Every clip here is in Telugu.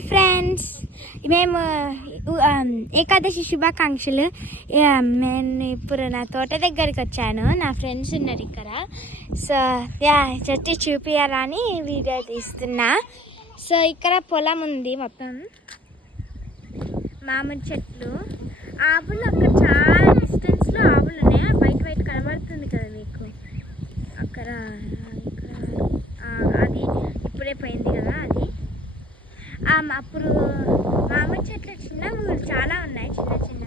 హాయ్ ఫ్రెండ్స్, మేము ఏకాదశి శుభాకాంక్షలు. నేను ఇప్పుడు నా తోట దగ్గరికి వచ్చాను. నా ఫ్రెండ్స్ ఉన్నారు ఇక్కడ. సో చెట్టు చూపించాలని వీడియో తీస్తున్నా. సో ఇక్కడ పొలం ఉంది, మొత్తం మామిడి చెట్లు, ఆవులు. అక్కడ చాలా డిస్టెన్స్లో ఆవులు ఉన్నాయి. వైట్ వైట్ కనబడుతుంది కదా మీకు అక్కడ. అది ఇప్పుడే పోయింది కదా అది. అప్పుడు మామిడి చెట్లు చిన్నవి చాలా ఉన్నాయి, చిన్న చిన్న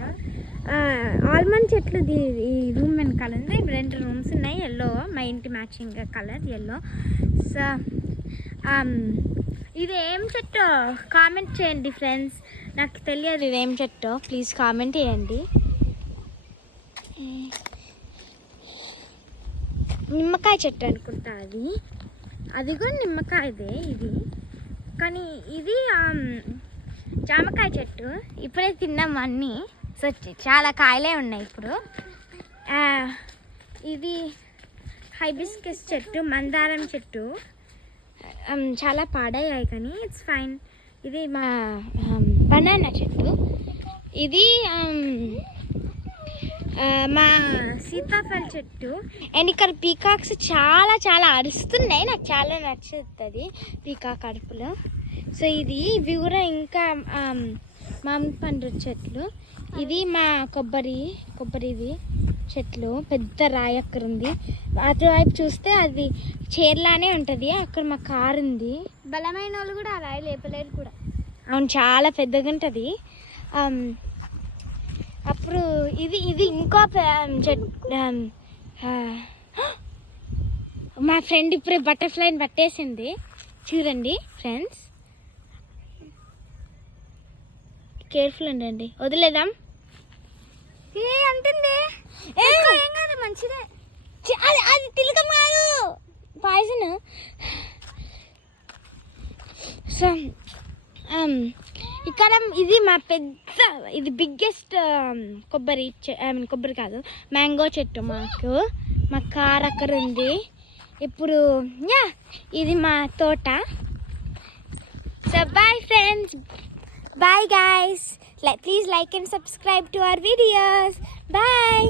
ఆల్మండ్ చెట్లు. ఈ రూమ్ వెనకాల ఉంది. 2 రూమ్స్ ఉన్నాయి. ఎల్లో, మా ఇంటి మ్యాచింగ్ కలర్ ఎల్లో. సో ఇది ఏం చెట్టు కామెంట్ చేయండి ఫ్రెండ్స్, నాకు తెలియదు ఇది ఏం చెట్టు. ప్లీజ్ కామెంట్ చేయండి. నిమ్మకాయ చెట్టు అనుకుంటా అది కూడా నిమ్మకాయదే ఇది. కానీ ఇది జామకాయ చెట్టు. ఇప్పుడే తిన్నాం అన్నీ. సో చాలా కాయలే ఉన్నాయి ఇప్పుడు. ఇది హైబిస్కస్ చెట్టు, మందారం చెట్టు. చాలా పాడయ్యాయి కానీ ఇట్స్ ఫైన్. ఇది మా బనానా చెట్టు. ఇది మా సీతాఫల చెట్టు. అండ్ ఇక్కడ పీకాక్స్ చాలా చాలా అరుస్తున్నాయి. నాకు చాలా నచ్చుతుంది పీకాక్ అరుపులు. సో ఇవి కూడా ఇంకా మామిడి పండు చెట్లు. ఇది మా కొబ్బరివి చెట్లు. పెద్ద రాయి అక్కడ ఉంది. అటువైపు చూస్తే అది చీరలానే ఉంటుంది. అక్కడ మా కారు ఉంది. బలమైన వాళ్ళు కూడా ఆ రాయి లేపలేరు కూడా. అవును, చాలా పెద్దగా ఉంటుంది. అప్పుడు ఇది ఇంకో మా ఫ్రెండ్ ఇప్పుడే బటర్ఫ్లైని పట్టేసింది. చూడండి ఫ్రెండ్స్, కేర్ఫుల్ ఉండండి, వదిలేదాం. అంటుంది ఏం కాదు, మంచిదే. అది తిలకం కాదు, పాయిజన్. సో ఇక్కడ ఇది మా ఇది బిగ్గెస్ట్ కొబ్బరి కాదు, మ్యాంగో చెట్టు. మా కార్ అక్కడ ఉంది. ఇప్పుడు ఇది మా తోట. So bye friends, bye guys. Please like and subscribe to our videos. Bye.